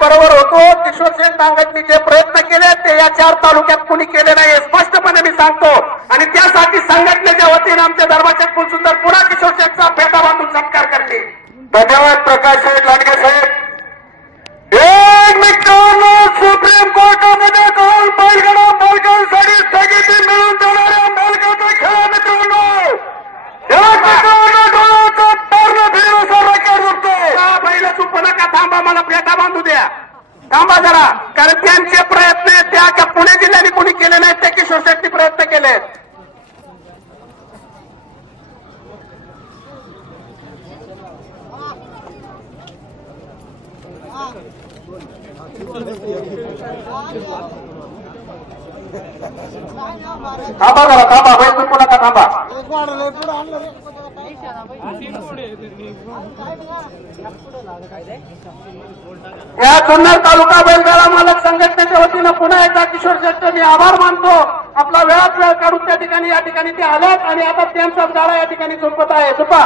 बरोबर होतो. किशोर शेठ नांगटनी जे प्रयत्न केले ते या 4 तालुक्यात कुणी केले नाही स्पष्टपणे मी सांगतो. आणि त्यासाठी संघटनेच्या वतीने आमच्या धर्माचे फुलसुंदर पुन्हा किशोर शेठचा फेटा बांधून सत्कार करते. धन्यवाद प्रकाश शेठ लांडगे साहेब. एक मित्रांनो, सुप्रीम कोर्टामध्ये काल बैलगाडा मालकांसाठी स्थगिती मिळवून देणाऱ्या मालकाचा खेळा मित्रांनो, या मित्रांनो डोळ्याचा पारणं फिरवसा रेकॉर्ड होतो. बैल चुप नका, थांबा, मला फेटा बांधू द्या, थांबा जरा. कारण त्यांचे प्रयत्न त्या पुणे जिल्ह्याने कोणी केले नाहीत, ते किशोर शेट्टी प्रयत्न केले. थांबा जरा, थांबा, बैल चुप नका, थांबा. या जुन्नर तालुका बैलगाडा मालक संघटनेच्या वतीनं पुन्हा एकदा किशोर शेट्टी मी आभार मानतो. आपला वेळात वेळ काढून त्या ठिकाणी या ठिकाणी ते आल्यात आणि आता त्यांचा गाडा या ठिकाणी झोपत आहे. झोपा.